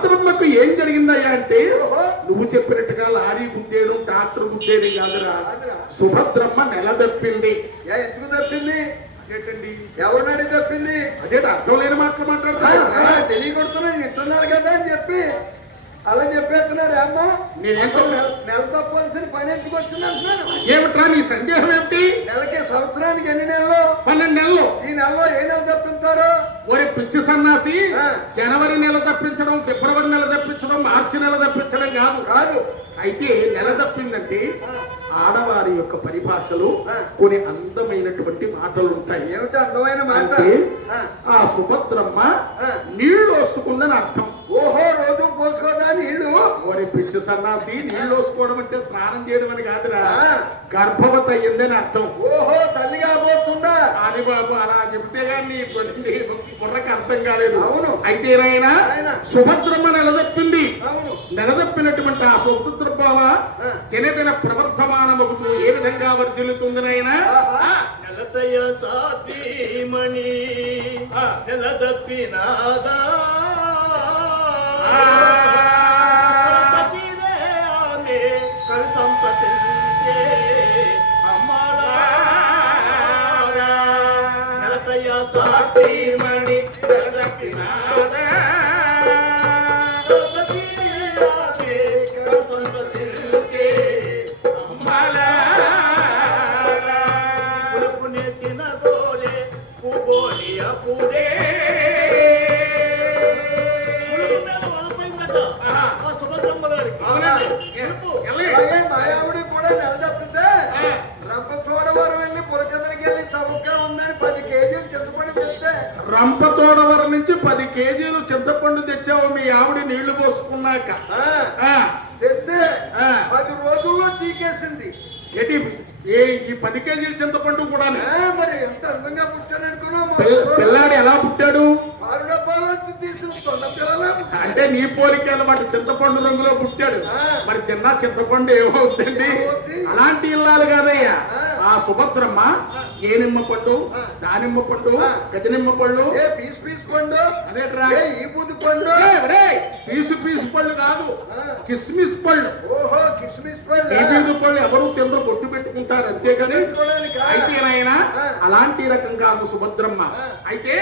సుభద్రమ్మకు ఏం జరిగిందయ్యా అంటే నువ్వు చెప్పినట్టుగా లారీ గుద్దేయడం ట్రాక్టర్ గుద్దేయడం కాదురా, సుభద్రమ్మ నెలదప్పింది. ఎందుకు తప్పింది? ఏంటండి ఎవరినడి తప్పింది? అదే అర్థం లేని మాటలు మాట్లాడుతున్నా, తెలియకొడుతున్నా వింటున్నారు కదా అని చెప్పి అలా చెప్పేస్తున్నారు. అమ్మా నేనేంటో నెల తప్పవలసిన పని ఎందుకు వచ్చింది అంటున్నాను. ఏమిట్రా నీ సందేహం ఏమిటి? నెలకి సంవత్సరానికి ఎన్ని నెలలు? 12 నెలలు. ఈ నెలలో ఏ నెల తప్పిస్తారు? ఒరే పిచ్చి సన్నాసి, జనవరి నెల తప్పించడం, ఫిబ్రవరి నెల తప్పించడం, మార్చి నెల తప్పించడం కాదు. కాదు. అయితే నెల తప్పిందంటే ఆడవారి యొక్క పరిభాషలు కొన్ని అందమైనటువంటి మాటలు ఉంటాయి. ఏమిటి అందమైన మాట? ఆ సుభద్రమ్మ నీళ్లు వస్తుందని అర్థం. ఓహో, రోజు పోసుకోదా నీళ్లు? ఓరి పిచ్చి సన్నాసి, నీళ్లు వసుకోవడం అంటే స్నానం చేయడం అని కాదురా, గర్భవతి అయ్యిందని అర్థం. ఓహో, తల్లి కాబోతుందా? అని బాబు అలా చెబితే గానీ బుర్రకు అర్థం కాలేదు. అవును. అయితే నాయనా సుభద్రమ్మ నెలదప్పింది. అవును. నెలదప్పినటువంటి ఆ సుభద్రమ్మ దినదిన ప్రవర్ధమానమగుతూ ఏ విధంగా వర్ధిల్లుతుంది నాయనా? నెలతయ తాపీమణి నెలదప్పినాదా తాపీమణి నెలదప్పినాదా మాయావుడి కూడా నెల తప్పితే రంపచోడవరం వెళ్ళి పురకథలకి వెళ్ళి చౌకగా ఉందని 10 కేజీలు చింతపండు చెప్తే, రంపచోడవరం నుంచి 10 కేజీలు చింతపండు తెచ్చావు మీ ఆవిడ నీళ్లు పోసుకున్నాక. తెస్తే 10 రోజుల్లో చీకేసింది. ఏంటి ఈ 10 కేజీల చింతపండు కూడా? మరి ఎంత అందంగా పుట్టాను అనుకున్నావు. పిల్లాడు ఎలా పుట్టాడు? 6 డబ్బాల నుంచి తీసుకుంటున్న పిల్లలు అంటే నీ పోలిక అన్నమాట, చింతపండు రంగులో పుట్టాడు. మరి చిన్న చింతపండు ఏమవుతుందండి? అలాంటి ఇల్లాలు కాదయ్యా ఆ సుభద్రమ్మ. ఏ నిమ్మ పండు, దానిమ్మ పండు, గజనిమ్మ పళ్ళు, పీసు పండు, అదేట్రా ఈ బుద్ధి పండు, పీసు పళ్ళు కాదు, కిస్మిస్ పళ్ళు. ఓహో, కిస్మిస్ పళ్ళు. ఈ బీదు పళ్ళు ఎవరు తిందరూ బొట్టు పెట్టుకుంటారు అంతేగాని. అయితే నాయన అలాంటి రకంగా సుభద్రమ్మ. అయితే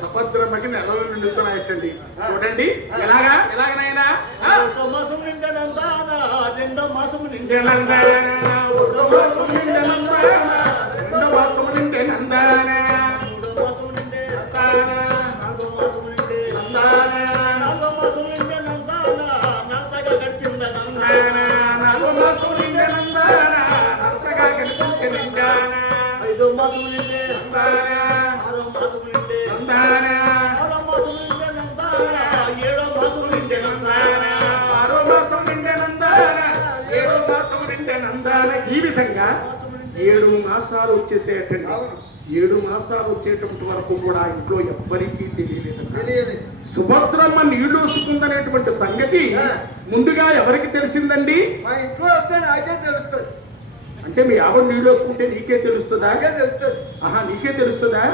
సుభద్రమ్మకి నెలలు నిండుతున్నాయటండి. చూడండి ఎలాగా ఎలాగనైనా మాసం నిండనందానా, 2వ మాసం ఈ విధంగా 7 మాసాలు వచ్చేసేటండి. 7 మాసాలు వచ్చేటప్పటి వరకు కూడా ఇంట్లో ఎవ్వరికీ తెలియలేదు. సుభద్రమ్మ నీళ్లు వస్తుందనేటువంటి సంగతి ముందుగా ఎవరికి తెలిసిందండి? మా ఇంట్లో వస్తే నాకే తెలుస్తుంది. అంటే మీ ఆవిడ నీళ్ళు వస్తుంటే నీకే తెలుస్తుందా? తెలుస్తుంది. ఆహా, నీకే తెలుస్తుందా?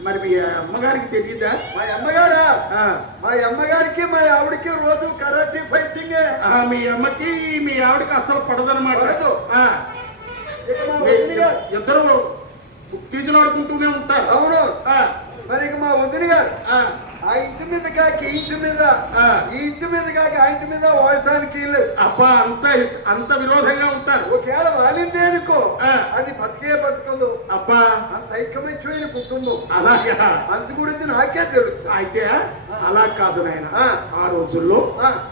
మరి మీ అమ్మగారికి తెలియదా? మా అమ్మగారా? ఆ, మా అమ్మగారికి మా ఆవిడకి రోజు కరాటే ఫైటింగ్. ఆ, మీ అమ్మకి మీ ఆవిడకి అసలు పడదనమాట. పడదు. ఆ, ఇక మా వదిన గారు. ఇద్దరు తీర్చులాడుకుంటూనే ఉంటారు. అవును. ఆ, మరి ఇక మా వదిన గారు ఆ, ఆ ఇంటి మీద కాకి ఈ ఇంటి మీద, ఆ. ఈ ఇంటి మీద కాకి ఆ ఇంటి మీద వాడటానికి లేదు. అబ్బా అంత విరోధంగా ఉంటారు. ఒకవేళ వాలిందే అనుకో, ఆ. అది బతికే బతుకుందో. అబ్బా అంత ఐకమత్యమైన కుటుంబం. అలాగా. అందు గురించి నాకే తెలుస్తుంది. అయితే అలా కాదు నాయన. ఆ. ఆ రోజుల్లో ఆ,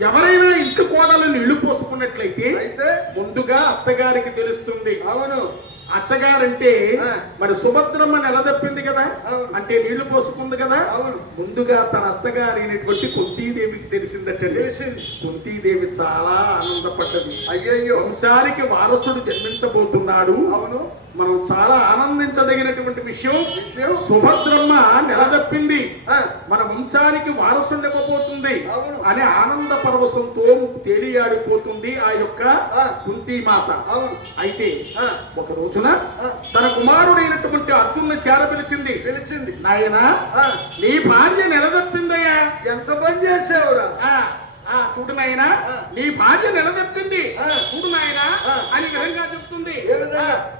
ఎవరైనా ఇంటి కోడలు నీళ్లు పోసుకున్నట్లయితే అయితే ముందుగా అత్తగారికి తెలుస్తుంది. అవును. అత్తగారంటే ఆ. మరి సుభద్రమ్మ నెలదప్పింది కదా, అవును. అంటే నీళ్లు పోసుకుంది కదా. అవును. ముందుగా తన అత్తగారి అయినటువంటి కుంతీదేవికి తెలిసిందటండి. తెలిసింది. కుంతీదేవి చాలా ఆనందపడ్డది. అయ్యయ్యో. వంశానికి వారసుడు జన్మించబోతున్నాడు. అవును. మనం చాలా ఆనందించదగినటువంటి విషయం. విషయం. సుభద్రమ్మ నెలదప్పింది, ఆ, మన వంశానికి వారసుండకపోతుంది అవును. అనే ఆనంద పరవశంతో తేలియాడిపోతుంది ఆ యొక్క ఆ. కుంతీ మాత. అవును. అయితే ఆ, ఒక రోజున ఆ. తన కుమారుడైనటువంటి అర్జునుని చేరపిలిచింది. పిలిచింది. నాయనా, ఆ, నీ భార్య నెలదప్పిందయ్యా. ఎంత పని చేసావురా? చూడు నాయనా, ఆ. నీ భార్య నిలదప్పింది. ఆ. చూడు నాయనా ఆ. అని విధంగా చెప్తుంది. ఏ విధంగా?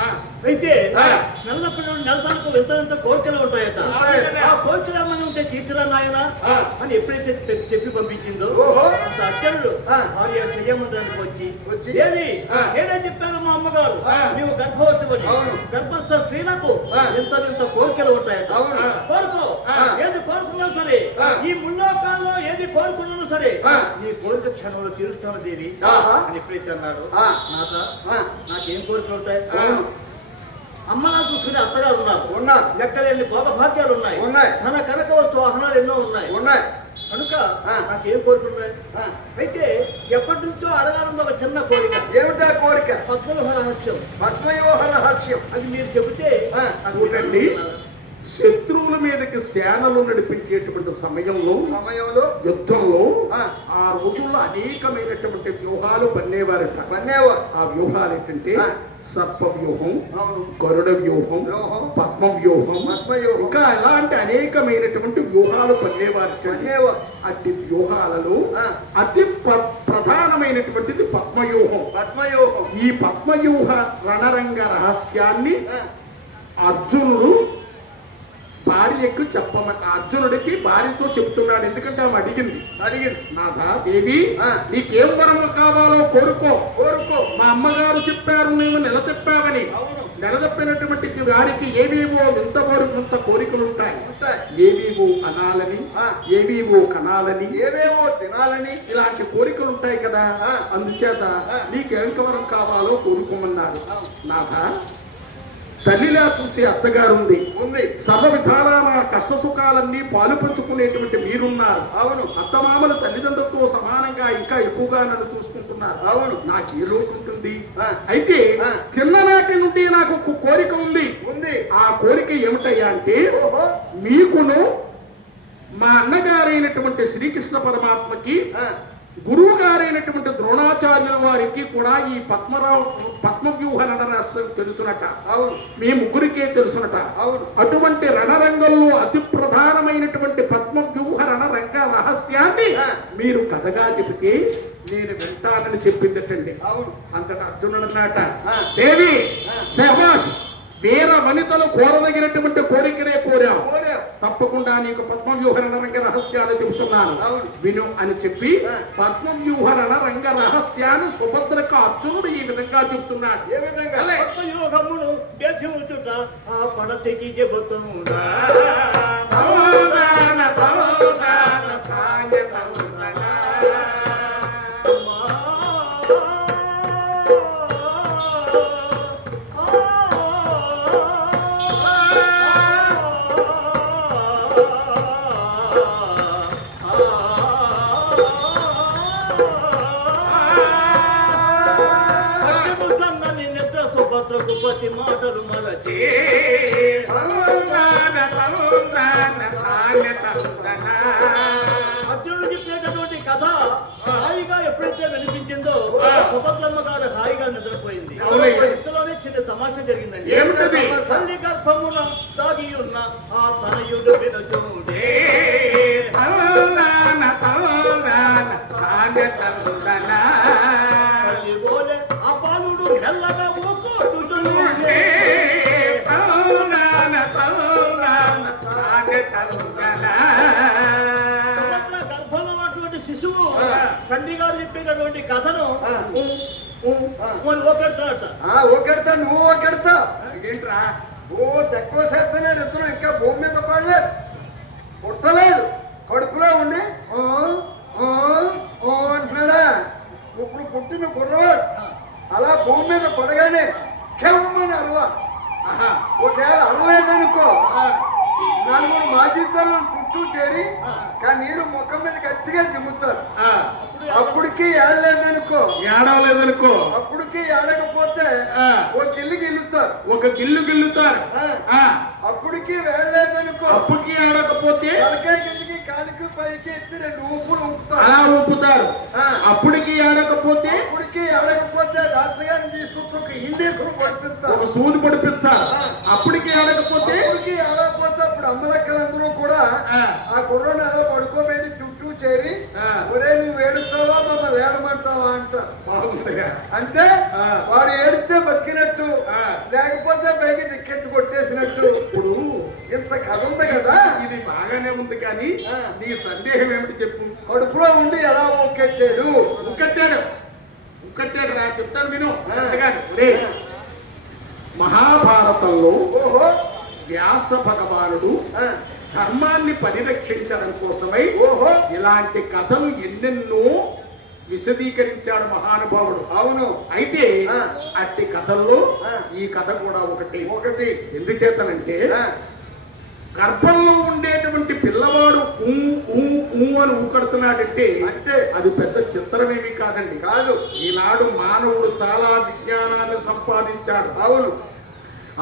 ఆ. అయితే ఆ. నెలదప్పుడు నెలతాలకు ఎంత కోరికలు ఉంటాయట. ఉంటాయి. ఆ కోరికలు ఏమని ఉంటే తీర్చరా నాయన ఆ. అని ఎప్పుడైతే చెప్పి పంపించిందో, ఓహో. అంత అర్జునుడు ఆ. భార్య చెయ్యమంటానికి వచ్చి వచ్చి, ఏమి ఆ. నేనే చెప్పాను మా అమ్మగారు, ఆ. నీవు గర్భవతివని. అవును. గర్భస్థ స్త్రీలకు ఆ. ఎంత కోరికలు ఉంటాయట. అవును. కోరుకో, ఆ. ఏది కోరుకున్నా సరే, ఆ. ఈ ముల్లోకాల్లో ఏది కోరుకున్నా సరే, ఆ. నీ కోరిక క్షణంలో తీరుస్తాను దేవి ఆహా. అని ఎప్పుడైతే అన్నారు, ఆ. నాత ఆ, నాకేం కోరికలు ఉంటాయి? అవును. అమ్మ నాకు చూసుకునే అత్తగారు ఉన్నారు, ఉన్నారు. లెక్కలేని భోగభాగ్యాలు ఉన్నాయి, ఉన్నాయి. తన కనక వస్తు వాహనాలు ఎన్నో ఉన్నాయి ఉన్నాయి. కనుక ఆ. నాకేం కోరుకున్నాయి? ఆ. అయితే ఎప్పటి నుంచో అడగాలని ఒక చిన్న కోరిక, ఏమిటా కోరిక? పద్మవ్యూహ రహస్యం. పద్మవ్యూహ రహస్యం. అది మీరు చెబితే ఆ. నాకు చూడండి. తెలుస్తుంది. శత్రువుల మీదకి సేనలు నడిపించేటువంటి సమయంలో, సమయంలో యుద్ధంలో ఆ. ఆ రోజుల్లో అనేకమైనటువంటి వ్యూహాలు పన్నేవారట. పన్నేవారు. ఆ వ్యూహాలు ఏంటంటే ఆ. సర్ప వ్యూహం, అవును. గరుడ వ్యూహం, వ్యూహం, పద్మ వ్యూహం, పద్మవ్యూహం. ఇంకా ఇలాంటి అనేకమైనటువంటి వ్యూహాలు పన్నేవారట. పన్నేవారు. అట్టి వ్యూహాలలో ఆ. అతి ప్రధానమైనటువంటిది పద్మవ్యూహం. పద్మవ్యూహం. ఈ పద్మవ్యూహ రణరంగ రహస్యాన్ని ఆ. అర్జునుడు భార్యకు చెప్పమని అర్జునుడికి భార్యతో చెప్తున్నాడు. ఎందుకంటే ఆమె అడిగింది, అడిగింది. నాథా దేవి, ఆ. నీకేం వరము కావాలో కోరుకో. కోరుకో. మా అమ్మగారు చెప్పారు నీవు నిలదెప్పావని. అవును. నిలదప్పినటువంటి వారికి ఏవేవో వింత కోరికలు ఉంటాయి. ఉంటాయి. ఏవేవో అనాలని, ఆ. ఏవేవో కనాలని, ఏవేవో తినాలని ఇలాంటి కోరికలు ఉంటాయి కదా. ఆ. అందుచేత ఆ. నీకెంత వరం కావాలో కోరుకోమన్నారు. అవును. నాథా, తల్లిలా చూసే అత్తగారుంది, ఉంది. సర్వ విధానాల కష్ట సుఖాలన్నీ పాలు పంచుకునేటువంటి మీరున్నారు. అవును. అత్తమామల తల్లిదండ్రులతో సమానంగా ఇంకా ఎక్కువగా నన్ను చూసుకుంటున్నారు. అవును. నాకు ఏ లోటు ఉంటుంది? ఆ. అయితే ఆ. చిన్ననాటి నుండి నాకు ఒక కోరిక ఉంది. ఉంది. ఆ కోరిక ఏమిటయ్యా అంటే, ఓహో. మీకును మా అన్నగారైనటువంటి శ్రీకృష్ణ పరమాత్మకి, ఆ. గురువు గారైనటువంటి ద్రోణాచార్యుల వారికి కూడా ఈ పద్మవ్యూహ రణరహస్యం తెలుసునట. అవును. మీ ముగ్గురికే తెలుసునట. అవును. అటువంటి రణరంగంలో అతి ప్రధానమైనటువంటి పద్మవ్యూహ రణరంగ రహస్యాన్ని ఆ. మీరు కథగా చెబితే నేను వింటానని చెప్పిందటండి. అవును. అంతటా అర్జునుడు అన్నట, ఆ. దేవి ఆ. శభాష్, వీర వనితలు కోరదగినటువంటి కోరికనే కోరావు. కోరావు. తప్పకుండా నీకు పద్మవ్యూహ రణరంగ రహస్యాలు చెబుతున్నాను, అవును. విను అని చెప్పి ఆ. పద్మవ్యూహ రణరంగ రహస్యాన్ని సుభద్రకు అర్జునుడు ఈ విధంగా చెబుతున్నాడు. ఏ విధంగా? అలే. పద్మవ్యూహమును బెదిరించుట ఆ పడతికి చెబుతుందా. తౌదాన తౌదాన తాయ తౌదన. సుభద్రకు పతి మాటలు మరచి తౌదాన తౌదాన తాయ తౌదన. అర్జునుడు చెప్పినటువంటి కథ హాయిగా ఎప్పుడైతే వినిపించిందో సుభద్రమ్మ గారు హాయిగా నిద్రపోయింది. అవునయ్య. ఇంతలోనే చిన్న తమాషా జరిగిందండి. ఏమిటది? తమాషా? తందనా తల్లి బోలే ఆ బాలుడు మెల్లగా ఊకొట్టుతుంటే ఉంటే తందన తందన తానే తందనా సుభద్ర గర్భంలో ఉన్నటువంటి శిశువు తండ్రి గారు చెప్పేటటువంటి కథను ఒకటి ఒకడితా నువ్వు ఒకడితా ఏంట్రా ఓ తక్కువ చేస్తున్నాడు ఇద్దరు ఇంకా భూమి మీద పడలేదు పుట్టలేదు కడుపులో ఉండి ఓ ఓ ఓ అంటున్నాడా ఇప్పుడు పుట్టిన కుర్రవాడు అలా భూమి మీద పడగానే క్షమని అరవా ఆహా ఒకవేళ అరలేదనుకో నలుగురు మాజీతాలను చుట్టూ చేరి నీళ్ళు ముఖం మీద గట్టిగా చిమ్ముతారు అప్పటికి ఏడలేదనుకో ఏడవలేదనుకో అప్పటికి ఏడకపోతే ఒక గిల్లు గిల్లుతారు ఒక గిల్లు గిల్లుతారు అప్పటికి వెళ్ళలేదనుకో అప్పటికి ఆడకపోతే తలకాయ కిందకి కాలికి పైకి ఎత్తి రెండు ఊపులు ఊపుతారు అలా ఊపుతారు అప్పటికి ఆడకపోతే అప్పటికి ఆడకపోతే డాక్టర్ గారిని తీసుకొచ్చి ఒక ఇంజక్షన్ పడిపిస్తారు ఒక సూది పడిపిస్తారు అప్పటికి ఆడకపోతే అప్పటికి ఆడకపోతే అప్పుడు అమ్మలక్కలందరూ కూడా ఆ కుర్రోని అలా పడుకోబెట్టి చుట్టూ చేరి ఒరే నువ్వు ఏడుస్తావా మమ్మల్ని ఏడమంటావా అంట అంటే వాడు ఏడితే బతికినట్టు లేకపోతే పైకి టికెట్ కొట్టేసినట్టు ఇప్పుడు ఇంత కథ ఉంది కదా ఇది బాగానే ఉంది కానీ నీ సందేహం ఏమిటి చెప్పు కడుపులో ఉండి ఎలా ఊకెట్టాడు ఉక్కట్టాడు రా చెప్తాను విను ఒరే, మహాభారతంలో ఓహో వ్యాస భగవానుడు ధర్మాన్ని పరిరక్షించడం కోసమై ఓహో ఇలాంటి కథలు ఎన్నెన్నో విశదీకరించాడు మహానుభావుడు. అవును అయితే అట్టి కథల్లో ఈ కథ కూడా ఒకటి ఎందుచేతనంటే గర్భంలో ఉండేటువంటి పిల్లవాడు అని ఊకడుతున్నాడంటే అంటే అది పెద్ద చిత్రమేమీ కాదండి. కాదు, ఈనాడు మానవుడు చాలా విజ్ఞానాన్ని సంపాదించాడు. అవును,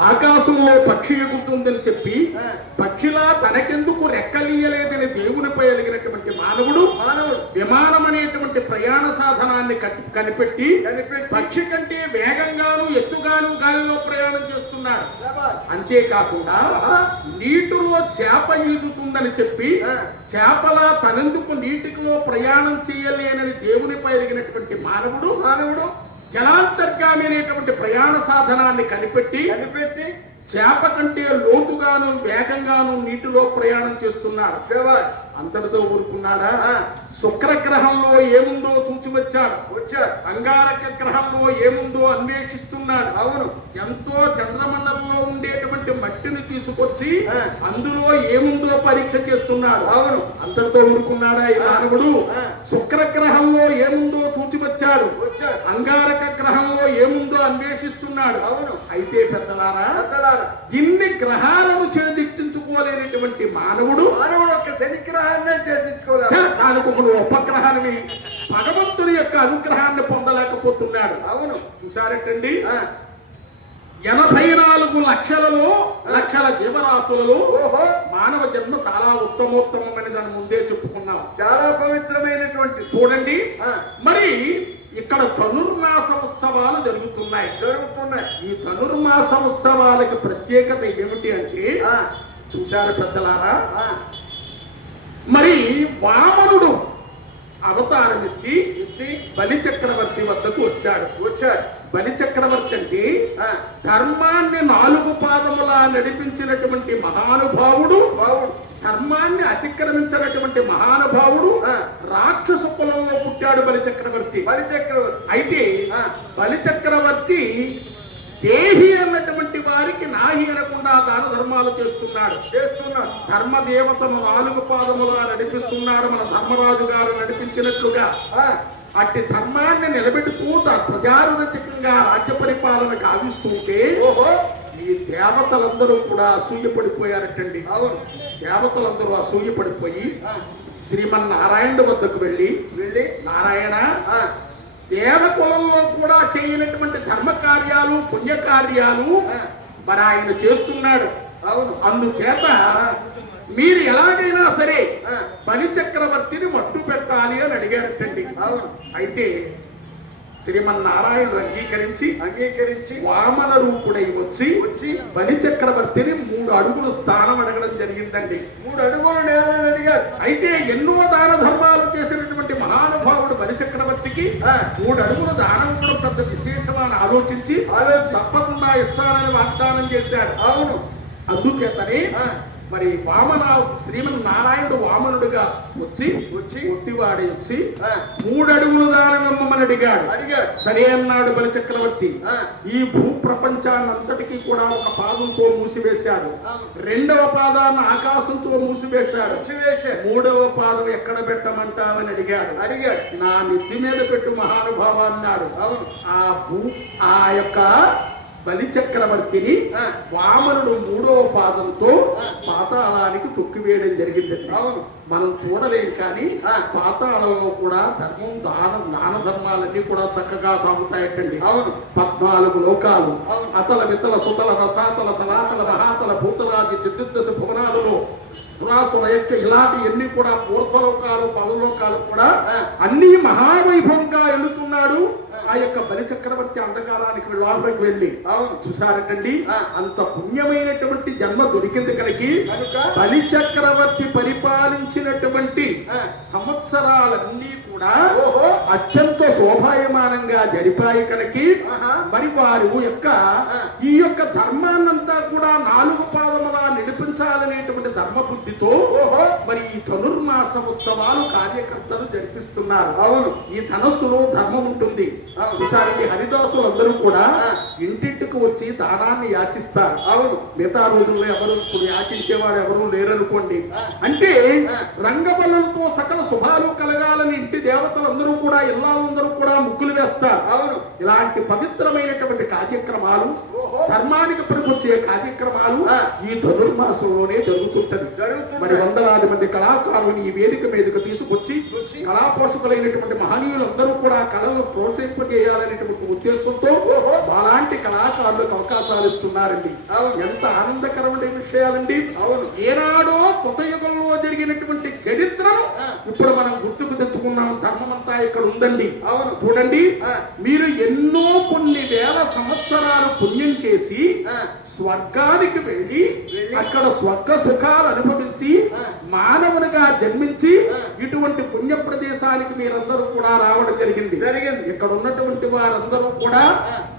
ఆకాశంలో పక్షి ఎగురుతుందని చెప్పి పక్షిలా తనకెందుకు రెక్కలీయలేదని దేవునిపై ఎలిగినటువంటి మానవుడు విమానం అనేటువంటి ప్రయాణ సాధనాన్ని కనిపెట్టి పక్షి కంటే వేగంగాను ఎత్తుగాను గాలిలో ప్రయాణం చేస్తున్నాడు. అంతేకాకుండా నీటిలో చేప ఈదుతుందని చెప్పి చేపలా తనెందుకు నీటిలో ప్రయాణం చేయలేనని దేవునిపై ఎలిగినటువంటి మానవుడు జలాంతర్గామి అనేటువంటి ప్రయాణ సాధనాన్ని కనిపెట్టి చేప కంటే లోతుగాను వేగంగాను నీటిలో ప్రయాణం చేస్తున్నాడు. అంతటితో ఊరుకున్నాడా? శుక్రగ్రహంలో ఏముందో చూచి వచ్చాడు. అంగారక గ్రహంలో ఏముందో అన్వేషిస్తున్నాడు. అవును, ఎంతో చంద్రమండలంలో ఉండేటువంటి మట్టిని తీసుకొచ్చి అందులో ఏముందో పరీక్ష చేస్తున్నాడు. అవును, అంతటితో ఊరుకున్నాడా ఈ మానవుడు? శుక్రగ్రహంలో ఏముందో చూచి వచ్చాడు. అంగారక గ్రహంలో ఏముందో అన్వేషిస్తున్నాడు. అవును, అయితే పెద్దలారా, ఇన్ని గ్రహాలను ఛేదించుకోలేనటువంటి మానవుడు ఒక్క శని గ్రహాన్నే ఛేదించుకోలేదు. దానికి ఒక ఉపగ్రహాన్ని భగవంతుని యొక్క అనుగ్రహాన్ని పొందలేకపోతున్నాడు. అవును, చూసారటండి, 84 లక్షల జీవరాశులలో మానవ జన్మ చాలా ఉత్తమోత్తమమైన దాని ముందే చెప్పుకున్నాం. చాలా పవిత్రమైనటువంటి. చూడండి, మరి ఇక్కడ ధనుర్మాస ఉత్సవాలు జరుగుతున్నాయి. ఈ ధనుర్మాస ఉత్సవాలకి ప్రత్యేకత ఏమిటి అంటే, చూశారు పెద్దలారా, మరి వామనుడు అవతారం ఎత్తి బలి చక్రవర్తి వద్దకు వచ్చాడు. బలి చక్రవర్తి అంటే ధర్మాన్ని 4 పాదములా నడిపించినటువంటి మహానుభావుడు, ధర్మాన్ని అతిక్రమించినటువంటి మహానుభావుడు. రాక్షస కులంలో పుట్టాడు బలి చక్రవర్తి. అయితే బలి చక్రవర్తి దేహి అన్నటువంటి వారికి నాహి అనకుండా దాన ధర్మాలు చేస్తున్నాడు. ధర్మదేవతను 4 పాదములుగా నడిపిస్తున్నాడు. మన ధర్మరాజు గారు నడిపించినట్లుగా అట్టి ధర్మాన్ని నిలబెడుతూ ప్రజారచకంగా రాజ్య పరిపాలన కావిస్తుంటే ఈ దేవతలందరూ కూడా అసూయపడిపోయారటండి. దేవతలందరూ అసూయపడిపోయి శ్రీమన్నారాయణుడి వద్దకు వెళ్ళి నారాయణ, దేవకులంలో కూడా చేయనటువంటి ధర్మ కార్యాలు పుణ్యకార్యాలు మరి ఆయన చేస్తున్నాడు. అందుచేత మీరు ఎలాగైనా సరే బలి చక్రవర్తిని మట్టు పెట్టాలి అని అడిగారటండి. అయితే శ్రీమన్నారాయణుడు అంగీకరించి వామన రూపుడై వచ్చి బలి చక్రవర్తిని 3 అడుగులు స్థానం అడగడం జరిగిందండి. 3 అడుగులు నేలని అడిగాడు. అయితే ఎన్నో దాన ధర్మాలు చేసినటువంటి మహానుభావుడు బలి చక్రవర్తికి ఆ. 3 అడుగుల దానం కూడా పెద్ద విశేషమని ఆలోచించి తప్పకుండా ఇస్తానని వాగ్దానం చేశాడు. అవును. అందుచేతనే ఆ. మరి వామన శ్రీమన్ నారాయణుడు వామనుడుగా వచ్చి ఒట్టివాడి వచ్చి 3 అడుగులు దానమిమ్మని అడిగాడు. సరే అన్నాడు బలి చక్రవర్తి. ఈ భూ ప్రపంచాన్నంతటికీ కూడా ఒక పాదంతో మూసివేశాడు. 2వ పాదాన్ని ఆకాశంతో మూసివేశాడు. 3వ పాదం ఎక్కడ పెట్టమంటావని అడిగాడు. నా నెత్తి మీద పెట్టు మహానుభావ అన్నాడు. ఆ యొక్క బలి చక్రవర్తిని వామనుడు 3వ పాదంతో పాతాళానికి తొక్కివేయడం జరిగింది. మనం చూడలేం కానీ పాతాళంలో కూడా ధర్మం దాన ధర్మాలన్నీ కూడా చక్కగా సాగుతాయటండి. 14 లోకాలు అతల వితల సుతల రసాతల తలాతల మహాతల భూతలాది 14 భువనాలలో సురాసురయక్ష ఇలాంటి ఎన్ని కూడా పూర్వలోకాలు పవలోకాలు కూడా అన్ని మహావైభవంగా వెళుతున్నాడు. ఆ యొక్క బలి చక్రవర్తి అంధకారానికి లోపలికి వెళ్ళి చూసారటండి. అంత పుణ్యమైనటువంటి జన్మ దొరికింది కనుక బలి చక్రవర్తి పరిపాలించినటువంటి సంవత్సరాలన్నీ కూడా అత్యంత శోభాయమానంగా జరిపాయి కనుక మరి వారు యొక్క ఈ యొక్క ధర్మాన్నంతా కూడా 4 పాదములా నడిపించాలనేటువంటి ధర్మ బుద్ధితో మరి ఈ ధనుర్మాస ఉత్సవాలు కార్యకర్తలు జరిపిస్తున్నారు. ఈ ధనస్సులో ధర్మం ఉంటుంది. చూసారండి, హరిదాసులు అందరూ కూడా ఇంటింటికి వచ్చి దానాన్ని యాచిస్తారు. మిగతా రోజుల్లో ఎవరు ఇప్పుడు యాచించేవాడు ఎవరు లేరనుకోండి. అంటే రంగబలులతో సకల శుభాలు కలగాలని ఇంటి దేవతలందరూ కూడా ఇల్లాలందరూ కూడా ముగ్గులు వేస్తారు. ఇలాంటి పవిత్రమైనటువంటి కార్యక్రమాలు ధర్మానికి పనికొచ్చే కార్యక్రమాలు ఈ ధనుర్మాసంలోనే జరుగుతుంటది. మరి వందలాది మంది కళాకారులను ఈ వేదిక మీదకు తీసుకొచ్చి కళా పోషకులైనటువంటి మహనీయులందరూ కూడా కళలను ప్రోత్సహింపజేయాలనేటువంటి ఉద్దేశంతో అలాంటి కళాకారులకు అవకాశాలు ఇస్తున్నారండి. ఎంత ఆనందకరమైన విషయాలండి. ఏనాడో కృతయుగంలో జరిగినటువంటి చరిత్రను ఇప్పుడు మనం గుర్తుకు తెచ్చుకున్నాం. ధర్మమంతా ఇక్కడ ఉందండి. చూడండి, మీరు ఎన్నో కొన్ని వేల సంవత్సరాలు పుణ్యం చేసి స్వర్గానికి వెళ్ళి అక్కడ స్వర్గ సుఖాలు అనుభవించి మానవునిగా జన్మించి ఇటువంటి పుణ్య ప్రదేశానికి మీరందరూ కూడా రావడం జరిగింది. ఇక్కడ ఉన్నటువంటి వారందరూ కూడా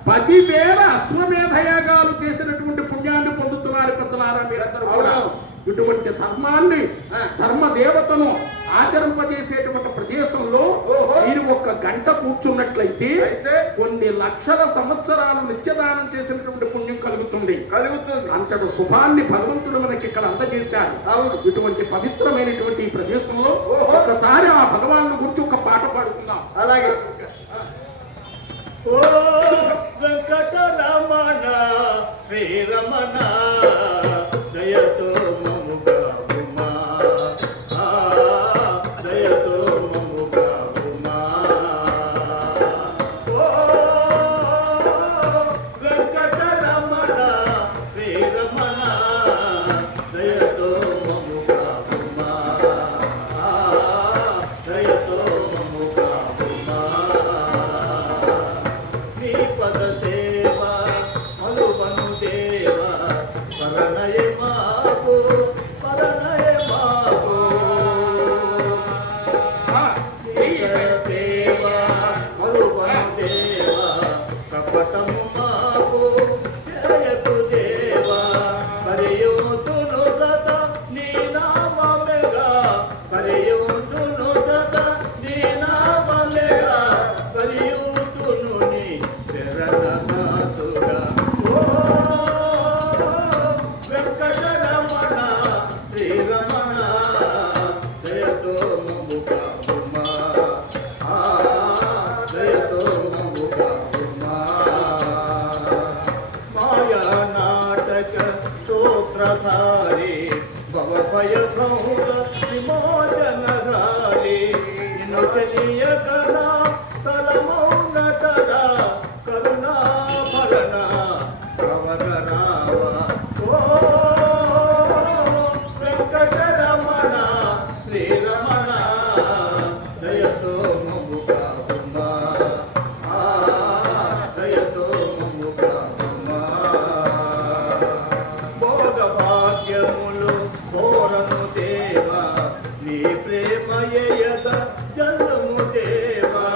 10,000 అశ్వమేధ యాగాలు చేసినటువంటి పుణ్యాన్ని పొందుతున్నారు. పెద్దలారా, మీరందరూ కూడా ఇటువంటి ధర్మాన్ని ధర్మ దేవతను ఆచరింపజేసేటువంటి ప్రదేశంలో మీరు 1 గంట కూర్చున్నట్లయితే కొన్ని లక్షల సంవత్సరాలు నిత్యదానం చేసినటువంటి పుణ్యం కలుగుతుంది. అంతటి శుభాన్ని భగవంతుడు మనకి ఇక్కడ అందజేశాడు. ఇటువంటి పవిత్రమైనటువంటి ఈ ప్రదేశంలో ఒకసారి ఆ భగవాను గురించి ఒక పాట పాడుకుందాం. అలాగే. ఓ వెంకటరమణ శ్రీరమణ దయతో మముగా ఉమా, దయతో మముగా ఉమా. ఓ వెంకటరమణ శ్రీరమణ దయతో మముగా ఉమా, దయతో మముగా ఉమా. నీ పద సేవ మనువను దేవ పరణయ మాకు పరణయ మాకు. నీ పద సేవ మనువను దేవ కపటము మాకు జయకు దేవ పరియోతును దత నీ నామమెగా పరియోతును దత నీ నామమెగా పరియోతును నీ శరణనాథుడా. ఓ వెంకటరమణ శ్రీరమణ దయతో మముగా ఉమా, దయతో మముగా ఉమా. మాయా నాటక స్తోత్రధారి భవభయ భౌర విమోచనధారి నిన్ను తెలియకనా తలమౌనటరా కరుణాభరణ కవగరావ. ఓ వెంకటరమణ శ్రీరమణ దయతో మముగా ఉమా, దయతో మముగా ఉమా. భోగ భాగ్యములు కోరను దేవ నీ ప్రేమయద జన్మము దేవా.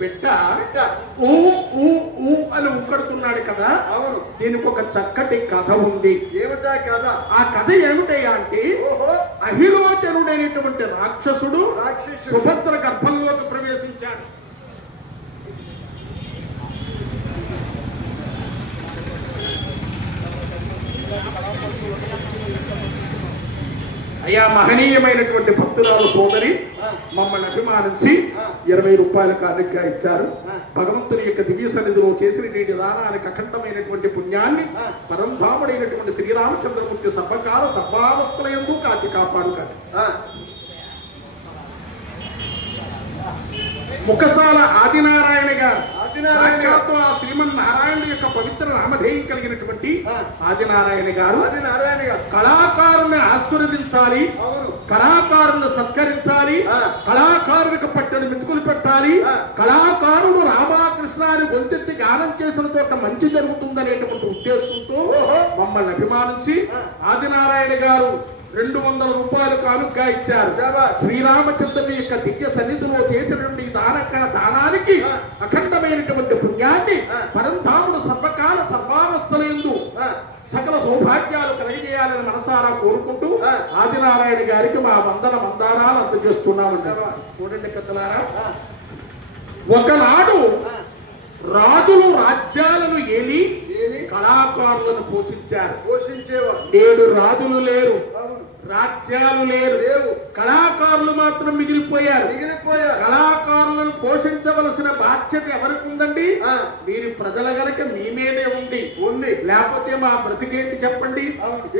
బిడ్డ బిడ్డ. ఊ ఊ ఊ అని ఉక్కడుతున్నాడు కదా. అవును. దీనికి ఒక చక్కటి కథ ఉంది. ఏమిటా కదా? ఆ కథ ఏమిటయ్యా అంటే, ఓహో, అహిలోచనుడైనటువంటి రాక్షసుడు రాక్షసుడు. సుభద్ర గర్భంలోకి ప్రవేశించాడు. అయ్యా మహనీయమైనటువంటి భక్తురాలు సోదరి మమ్మల్ని అభిమానించి 20 రూపాయల కానుకగా ఇచ్చారు. భగవంతుని యొక్క దివ్య సన్నిధిలో చేసిన నీటి దానానికి అఖండమైనటువంటి పుణ్యాన్ని పరంధాముడైనటువంటి శ్రీరామచంద్రమూర్తి సర్వకాల సర్వావస్థలయందు కాచి కాపాడు కాదు. ముఖసాల ఆదినారాయణ గారు సాక్షాత్తు ఆ శ్రీమన్నారాయణుడి యొక్క పవిత్ర నామధేయం కలిగినటువంటి ఆదినారాయణ గారు కళాకారుని ఆశీర్వదించాలి, కళాకారులను సత్కరించాలి, కళాకారునికి పట్టని మెతుకులు పెట్టాలి, కళాకారుడు రామకృష్ణాన్ని గొంతెత్తి గానం చేసిన చోట మంచి జరుగుతుందనేటువంటి ఉద్దేశంతో మమ్మల్ని అభిమానించి ఆదినారాయణ గారు 200 రూపాయలు కానుకగా ఇచ్చారు. శ్రీరామచంద్రుని యొక్క దివ్య సన్నిధిలో చేసినటువంటి దానానికి అఖండమైనటువంటి పుణ్యాన్ని పరంధాముడు సర్వకాల సర్వావస్థలందు సకల సౌభాగ్యాలు కలిగజేయాలని మనసారా కోరుకుంటూ ఆదినారాయణ గారికి మా మందారాలు అందజేస్తున్నామండి. చూడండి పెద్దలారా, ఒకనాడు రాజులు రాజ్యాలను ఏలి కళాకారులను పోషించేవారు. నేడు రాజులు లేరు, రాజ్యాలు లేరు, కళాకారులు మాత్రం మిగిలిపోయారు. కళాకారులను పోషించవలసిన బాధ్యత ఎవరికి ఉందండి? మీరు ప్రజల గనక మీ మీదే ఉంది. లేకపోతే మా బ్రతికేంటి చెప్పండి?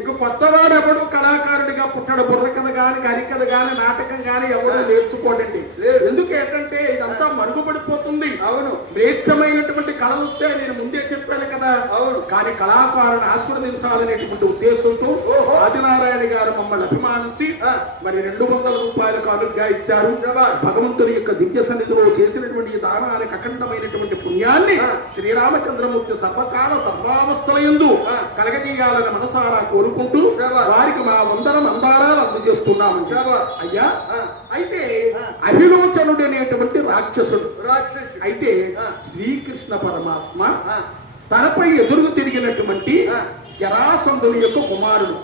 ఇక కొత్తవాడు ఎవడు కళాకారుడిగా పుట్టాడు. బుర్ర కథ గాని, హరికథ గాని, నాటకం గాని ఎవరు నేర్చుకోడండి. ఎందుకు ఏంటంటే ఇదంతా మరుగుపడిపోతుంది. అవును, మ్లేచ్ఛమైనటువంటి కళలు వచ్చాయి. నేను ముందే చెప్పాను కదా. అవును, కానీ కళాకారుని ఆశీర్వదించాలనేటువంటి ఉద్దేశంతో ఆదినారాయణ గారు మమ్మల్ని అభిమానించి మరి 200 రూపాయల కానుకగా ఇచ్చారు. భగవంతుని యొక్క దివ్య సన్నిధిలో చేసినటువంటి ఈ దానానికి అఖండమైనటువంటి పుణ్యాన్ని శ్రీరామచంద్రమూర్తి సర్వకాల సర్వావస్థలయందు కలగజేయాలని మనసారా కోరుకుంటూ వారికి మా మందారాలు అందజేస్తున్నాము. అయ్యా, అయితే అహిలోచనుడు అనేటువంటి రాక్షసుడు అయితే శ్రీకృష్ణ పరమాత్మ తనపై ఎదురు తిరిగినటువంటి జరాసంధుని యొక్క కుమారుడు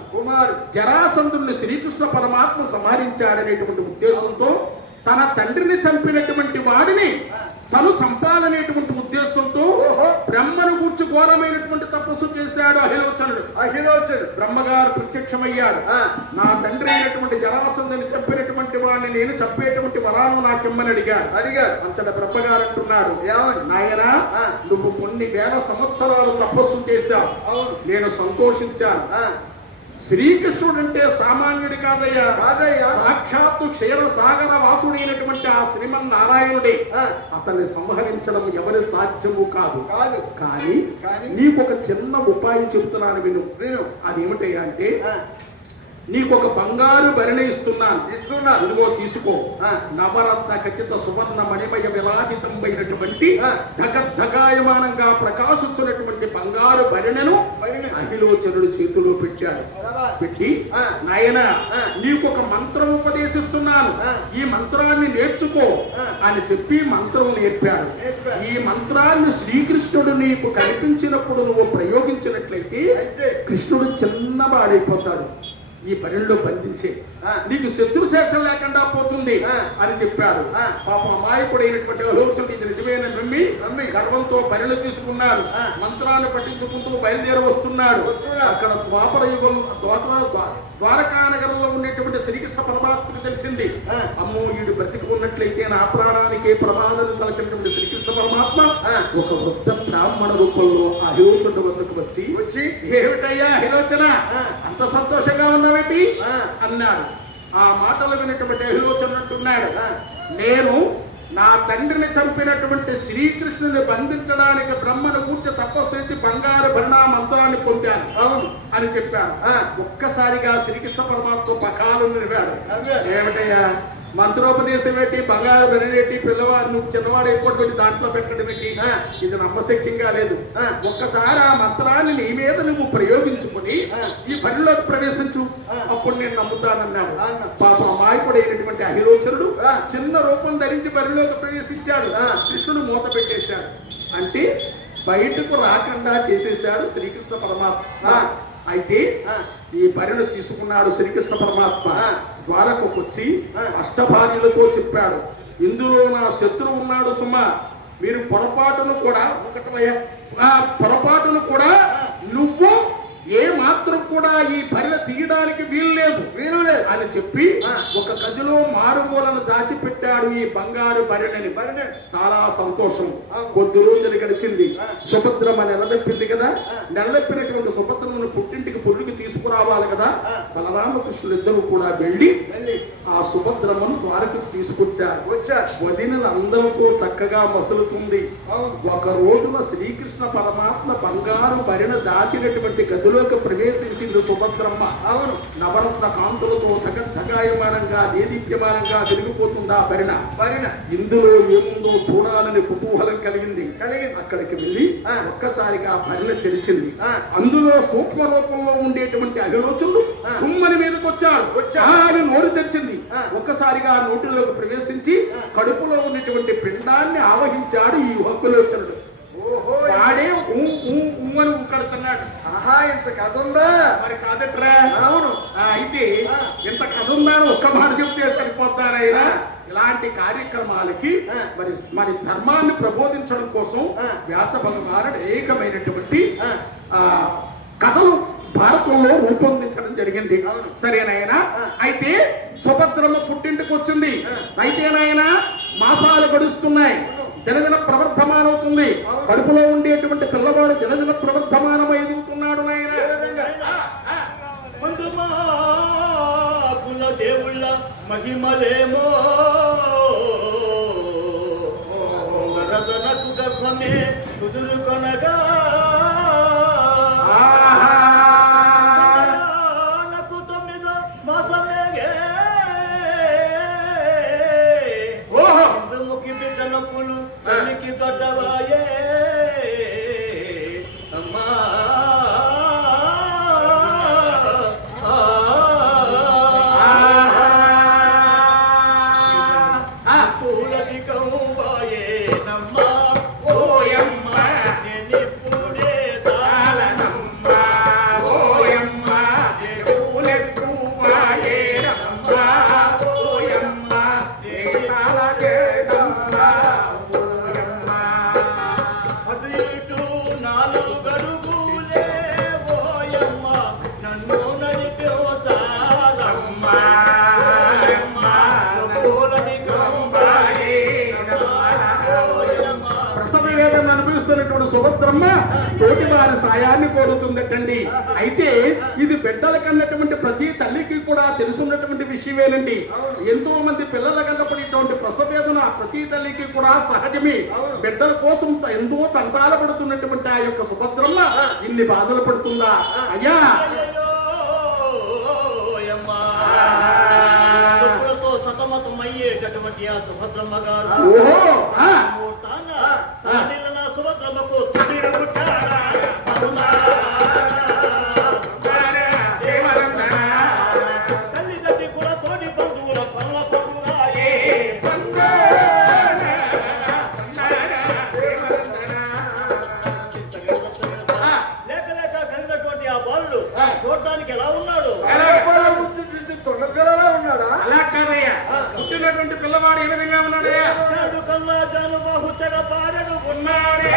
జరాసంధుని శ్రీకృష్ణ పరమాత్మ సంహరించాడనేటువంటి ఉద్దేశంతో తన తండ్రిని చంపినటువంటి వాడిని తను చంపాలనేటువంటి ఉద్దేశంతో బ్రహ్మను గూర్చి ఘోరమైనటువంటి తపస్సు చేశాడు అహిలోచనుడు. బ్రహ్మగారు ప్రత్యక్షమయ్యాడు. నా తండ్రి అయినటువంటి జరాసంధుని చంపినటువంటి వాడిని నేను చంపేటువంటి వరాలను నాకెమ్మని అడిగాడు. అంతట బ్రహ్మగారు అంటున్నాడు, నాయనా, నువ్వు కొన్ని వేల సంవత్సరాలు తపస్సు చేశావు, నేను సంతోషించాను. శ్రీకృష్ణుడు అంటే సామాన్యుడి కాదయ్యా, సాక్షాత్తు క్షీరసాగర వాసుడైనటువంటి ఆ శ్రీమన్నారాయణుడే. అతన్ని సంహరించడం ఎవరి సాధ్యము కాదు. కానీ నీకు ఒక చిన్న ఉపాయం చెబుతున్నాను, విను. అదేమిటయ్యా అంటే, నీకు ఒక బంగారు భరిణి ఇస్తున్నాను, ఇదిగో తీసుకో. నవరత్న ఖచ్చిత సువర్ణ మణిమయ విరాజితమైనటువంటి ధగాయమానంగా ప్రకాశిస్తున్నటువంటి బంగారు భరిణను అహిలోచనుడు చేతిలో పెట్టాడు. పెట్టి, నాయన, నీకు ఒక మంత్రం ఉపదేశిస్తున్నాను, ఈ మంత్రాన్ని నేర్చుకో అని చెప్పి మంత్రం నేర్పాడు. ఈ మంత్రాన్ని శ్రీకృష్ణుడు నీకు కనిపించినప్పుడు నువ్వు ప్రయోగించినట్లయితే కృష్ణుడు చిన్నవాడైపోతాడు. ఈ పనిలో బంధించే నీకు శత్రు శేషం లేకుండా పోతుంది అని చెప్పాడు. పాపం అమాయకుడైనటువంటి ఆలోచన ఇది నిజమైన నమ్మి గర్వంతో పనిలు తీసుకున్నాడు. మంత్రాన్ని పట్టించుకుంటూ బయలుదేరి వస్తున్నాడు. అక్కడ ద్వాపర యుగం ద్వారకా నగరంలో ఉన్నటువంటి శ్రీకృష్ణ పరమాత్మకి తెలిసింది, అమ్మో వీడు బ్రతికి ఉన్నట్లయితే నా ప్రాణానికి ప్రమాదం తలచినటువంటి శ్రీకృష్ణ పరమాత్మ ఒక వృద్ధ బ్రాహ్మణ రూపంలో అహిలోచనుడు వద్దకు వచ్చి ఏమిటయ్యా అహిలోచన, అంత సంతోషంగా ఉన్నావేంటి అన్నాడు. ఆ మాటలు విన్నటువంటి అహిలోచనుడు అంటున్నాడు, నేను నా తండ్రిని చంపినటువంటి శ్రీకృష్ణుని బంధించడానికి బ్రహ్మను కూర్చి తపస్సు చేసి బంగారు భరణ మంత్రాన్ని పొందాను అని చెప్పాను. ఒక్కసారిగా శ్రీకృష్ణ పరమాత్మ పకాలు నిలిపాడు. ఏమిటయ్యా మంత్రోపదేశం పెట్టి బంగారు బెరడెట్టి పిల్లవాడు నువ్వు చిన్నవాడు అయిపోతుంది దాంట్లో పెట్టడం పెట్టి ఇది నమ్మశక్యంగా లేదు. ఒక్కసారి ఆ మంత్రాన్ని నీ మీద నువ్వు ప్రయోగించుకుని ఈ పనిలోకి ప్రవేశించు, అప్పుడు నేను నమ్ముతానన్నాడు. పాప అమాయకుడు అయినటువంటి అహిలోచనుడు చిన్న రూపం ధరించి బరిలోకి ప్రవేశించాడు. కృష్ణుడు మూత పెట్టేశాడు. అంటే బయటకు రాకుండా చేసేశాడు శ్రీకృష్ణ పరమాత్మ. అయితే ఈ బరిను తీసుకున్నాడు శ్రీకృష్ణ పరమాత్మ. ద్వారకకు వచ్చి అష్టభార్యలతో చెప్పాడు, ఇందులో నా శత్రువు ఉన్నాడు సుమా, మీరు పొరపాటును కూడా నువ్వు ఏ మాత్రం కూడా ఈ బరిన తీయడానికి వీలు లేదు అని చెప్పి ఒక గదిలో మారుమూలను దాచిపెట్టాడు ఈ బంగారు బరిణని. చాలా సంతోషం. కొద్ది రోజులు గడిచింది. సుభద్రమ్మ నిలదెప్పింది కదా, నిలదెప్పినటువంటి సుభద్రను పుట్టింటికి పురుడికి తీసుకురావాలి కదా. బలరామకృష్ణులు ఇద్దరు కూడా వెళ్ళి ఆ సుభద్రమ్మను ద్వారకకు తీసుకొచ్చారు. వదినలందరితో చక్కగా మసులుతుంది. ఒక రోజున శ్రీకృష్ణ పరమాత్మ బంగారు బరిణ దాచినటువంటి గదిలోకి ప్రవేశించింది సుభద్రమ్మ. అవును, నవరత్న కాంతులతో ధగాయమానంగా దేదీప్యమానంగా వెలిగిపోతుంది ఆ బరిణ. ఇందులో ఏముందో చూడాలని కుతూహలం కలిగింది. అక్కడికి వెళ్ళి ఒక్కసారిగా బరిణ తెరిచింది. అందులో సూక్ష్మ రూపంలో ఉండేటువంటి అహిలోచుడు సుమ్మని మీదకి వచ్చాడు. అని నోరు తెరిచింది. ఒక్కసారిగా నోటిలోకి ప్రవేశించి కడుపులో ఉన్నటువంటి పిండాన్ని ఆవహించాడు ఈ హక్కులోచనుడు. వాడే ఉమ్మని కడుతున్నాడు. ఆహా, ఇంత కథ ఉందా? మరి కాదట్రా. అవును. అయితే ఇంత కథ ఉందా అని ఒక్క మాట చెప్తే సరిపోతారైనా. ఇలాంటి కార్యక్రమాలకి మరి ధర్మాన్ని ప్రబోధించడం కోసం వ్యాస భగవానుడు అనేకమైనటువంటి కథలు భారతంలో రూపొందించడం జరిగింది. సరేనాయనా. అయితే సుభద్రమ్మ పుట్టింటికి వచ్చింది. అయితే నాయనా మాసాలు గడుస్తున్నాయి, దినదిన ప్రవర్ధమానవుతుంది. కడుపులో ఉండేటువంటి పిల్లవాడు దినదిన ప్రవర్ధమానం ఎదుగుతున్నాడు. నాయన దేవుళ్ళ మహిమలేమో వరదనకు గర్భమే కుదురుకొనగా బిడ్డనప్పులు తల్లికి దొడ్డవాయే అమ్మా పూలధికం వాయే నమ్మా ఓయమ్మ నేనిప్పుడే తాళనమ్మ ఓయమ్మ పూలెక్కు వాయే నమ్మ ఓయమ్మ సుభద్రమ్మ చోటి వారి సాయాన్ని కోరుతుందటండి. అయితే ఇది బిడ్డల కన్నటువంటి ప్రతి తల్లికి కూడా తెలుసున్నటువంటి విషయమేనండి. ఎంతో మంది పిల్లల కన్నపడినటువంటి ప్రసవేదన ప్రతి తల్లికి కూడా సహజమే. బిడ్డల కోసం ఎంతో తంటాల పడుతున్నటువంటి ఆ యొక్క సుభద్రమ్మ ఇన్ని బాధలు పడుతుందా అయ్యా? సతమతమయ్యేటటువంటి ఆ సుభద్రమ్మ గారు సుభద్రమ్మకు తల్లిదండ్రి కూడా తోటి బంధువుల పనుల కొడురాయే లేక లేక కలిగినటువంటి ఆ బాలుడు చూడటానికి ఎలా ఉన్నాడు? తొండపిల్లలా ఉన్నాడా? అలా కాదయ్యా, పుట్టినటువంటి పిల్లవాడు ఏ విధంగా ఉన్నాడే? కల్లా జాను బాహు తెగ పారడు ఉన్నాడే.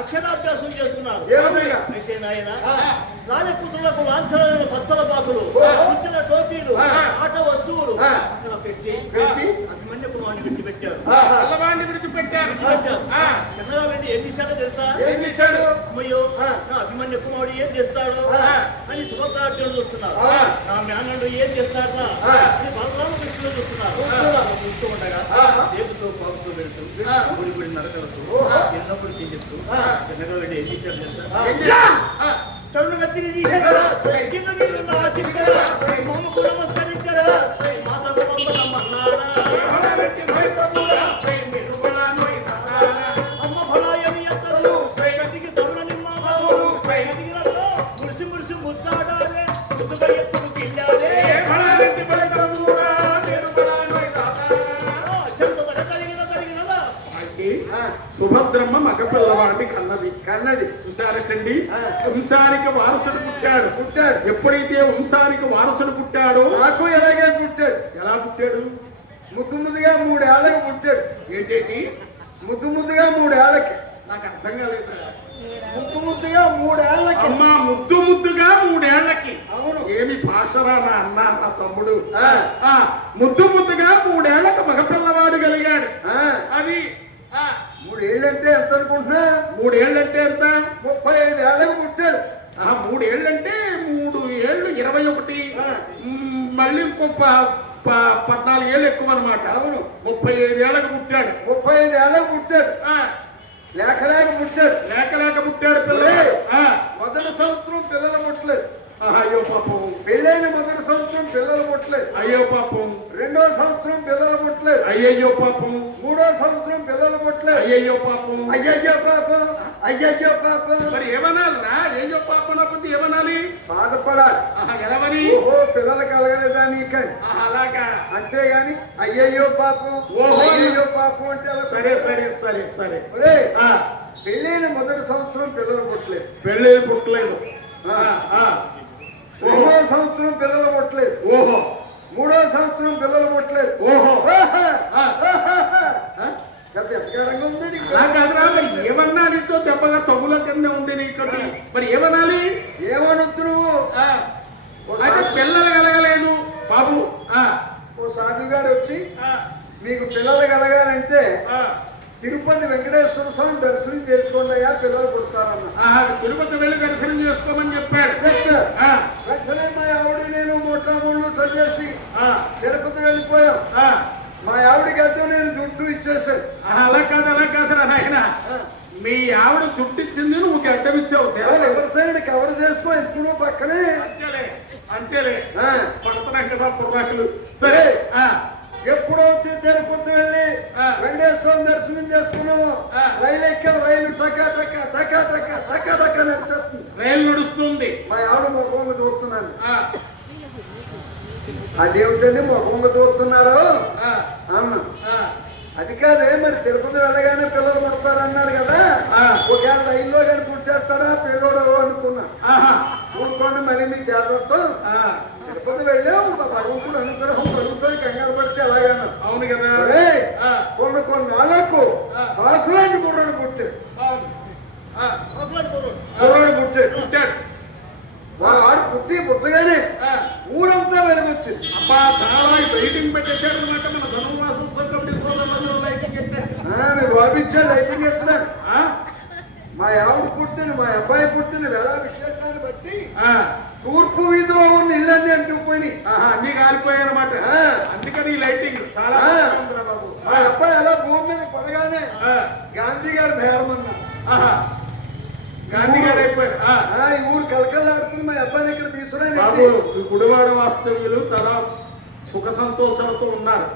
అక్షరాభ్యాసం చేస్తున్నారు. అయితే నాయన రాజపుత్రులకు లాంఛనాలను పచ్చల బాకులు పుట్టిన టోపీలు ఆట వస్తువులు అక్కడ పెట్టి అభిమన్యుకు వాడిని విడిచిపెట్టారు. పిల్లవాడిని విడిచిపెట్టారు. చంద్రబాబు రెడ్డి ఏం చేశాడో తెలుసా? ఏం చేశాడు? అమ్మయ్యో నా అభిమన్యు కుమారుడు ఏం చేస్తాడు అని సుభద్రార్జునుడు చూస్తున్నారు. నా మేనల్లుడు ఏం చేస్తాడా అని బలరామకృష్ణుడు చూస్తున్నారు. చూస్తూ ఉండగా దేవుతో పాపుతూ వెళ్తూ గుడి గుడి నరకలతో చిన్నప్పుడు చేస్తూ చంద్రబాబు రెడ్డి ఏం చేశాడు తెలుసా? తరుణ గతిని తీశారా? కింద మీద ఉన్న ఆశిస్తారా? మమ్మకు నమస్కరించారా? మాతకు పంపనమ్మన్నారా? అమ్మ భళాయని ఎత్తరు గతికి తరుణ నిమ్మారు మురిసి మురిసి ముద్దాడారే ముద్దుగా ఎత్తుకు గిల్లారే కలిగినదా సుభద్రమ్మ మగ పిల్లవాడిని కన్నది. కన్నది చూసారటండి, వంశానికి వారసుడు పుట్టాడు. ఎప్పుడైతే వంశానికి వారసుడు పుట్టాడో నాకు ఎలాగే పుట్టాడు. ఎలా పుట్టాడు? ముద్దు ముద్దుగా 3 ఏళ్ళకి పుట్టాడు. ఏంటేంటి? ముద్దు ముద్దుగా 3 ఏళ్ళకి. నాకు అర్థం కాలేదు. ముద్దు ముద్దుగా 3 ఏళ్ళకి. అమ్మా ముద్దు ముద్దుగా 3 ఏళ్లకి. అవును. ఏమి భాషరా నా అన్న నా తమ్ముడు. ముద్దు ముద్దుగా 3 ఏళ్లకు మగపిల్లవాడు కలిగాడు. అది 3 ఏళ్ళంటే ఎంత అనుకుంటున్నా? 3 ఏళ్ళంటే ఎంత? 35 ఏళ్ళకి పుట్టాడు. 3 ఏళ్ళంటే 3 ఏళ్ళు 21. మళ్ళీ ఇంకో 14 ఏళ్ళు ఎక్కువ అనమాట. అవును. 35 ఏళ్ళకు పుట్టాడు. 35 ఏళ్ళకి పుట్టాడు. లేక లేక పుట్టాడు పిల్లలు. మొదటి సంవత్సరం పిల్లలు పుట్టలేదు. అయ్యో పాపం. పెళ్ళైన మొదటి సంవత్సరం పిల్లలు పుట్టలేదు. అయ్యో పాపం. రెండో సంవత్సరం పిల్లలు పుట్టలేదు. అయ్యయ్యో పాపం. మూడో సంవత్సరం పిల్లలు పుట్టలేదు. అయ్యయ్యో పాపం. అయ్యయ్యో పాపం. అయ్యయ్యో పాపం. మరి ఏమనాలిరా? అయ్యో పాపం అన్నప్పుడు ఏమనాలి? బాధపడాలి. ఎలవని? ఓహో పిల్లలు కలగలేదా నీకని. అలాగా. అంతేగాని అయ్యయ్యో పాపం అయ్యయ్యో పాపం అంటే అలా. సరే సరే సరే సరే. పెళ్ళైన మొదటి సంవత్సరం పిల్లలు పుట్టలేదు. పెళ్ళి పుట్టలేదు. రెండో సంవత్సరం పిల్లలు పుట్టలేదు. ఓహో. మూడో సంవత్సరం పిల్లలు పుట్టలేదు. ఓహో. ఎతకారంగా ఉంది నీకు. కాదురా, మరి ఏమన్నా నీతో దెబ్బగా తగుల కింద ఉంది నీకు. మరి ఏమనాలి? ఏమనొద్దు నువ్వు. అయితే పిల్లలు కలగలేదు బాబు. ఓ సాధు గారు వచ్చి మీకు పిల్లలు కలగాలంటే తిరుపతి వెంకటేశ్వర స్వామి దర్శనం చేసుకోండి అయ్యా పిల్లలు పుడతారన్న. తిరుపతి వెళ్ళి దర్శనం చేసుకోమని చెప్పాడు. వెంటనే మా ఆవిడ నేను మొట్టమొదలు చదివేసి తిరుపతి వెళ్ళిపోయాం. మా ఆవిడకి అంటే నేను జుట్టు ఇచ్చేసాను. అలా కాదురా నాయన. మీ ఆవిడ చుట్టించింది నువ్వు గడ్డం ఇచ్చావు. ఎవరి సైడ్ కవర్ చేసుకో ఎప్పుడు పక్కనే. అంతేలే పడుతున్నాం కదా పుర్రాకులు. సరే. ఎప్పుడైతే తిరుపతి వెళ్ళి వెంకటేశ్వరం దర్శనం చేసుకున్నాము రైలు ఎక్కాం. రైలు టకా టకా టకా టకా టకా టకా నడిచేస్తుంది. రైలు నడుస్తుంది. మా ఆవిడ మొఖంగా చూస్తున్నాను. అదేమిటండి మొఖంగా చూస్తున్నారు అన్న. అది కాదే మరి తిరుపతి వెళ్ళగానే పిల్లలు పుడతారన్నారు కదా. ఒకవేళ రైల్లో కానీ పుట్టేస్తాడా పిల్లడు అనుకున్నా. ఊరుకోండి మళ్ళీ మీ జాగ్రత్త. తిరుపతి వెళ్ళాం భగవంతుడు అనుగ్రహం కలుగుతుంది. కంగారు పడితే ఎలాగన్నా. అవును కదా. కొన్నాళ్ళకు సాకులాంటి కుర్రాడు పుట్టాడు. పుట్టాడు. వాడు పుట్టగానే ఊరంతా వెలుగొచ్చింది. అబ్బా చాలా లైటింగ్ పెట్టేశాడు అనమాట. మన ధనుర్మాసం మీ బాబిచ్చాడు లైటింగ్ వేస్తున్నాడు. మా ఆవిడ పుట్టిన మా అబ్బాయి పుట్టిన వేళ విశేషాన్ని బట్టి తూర్పు వీధిలో ఉన్న ఇళ్ళన్నీ అంటుకుపోయి అన్ని కాలిపోయాయి అనమాట. అందుకని లైటింగ్ చాలా. మా అబ్బాయి అలా భూమి మీద పడగానే గాంధీ గారు భేరమన్నా. గాంధీ గారు అయిపోయారు. ఈ ఊరు కలకల్లాడుతుంది. మా అబ్బాయిని ఇక్కడ తీసుకురా. గుడివాడ వాస్తవ్యులు చాలా సుఖ సంతోషాలతో ఉన్నారు.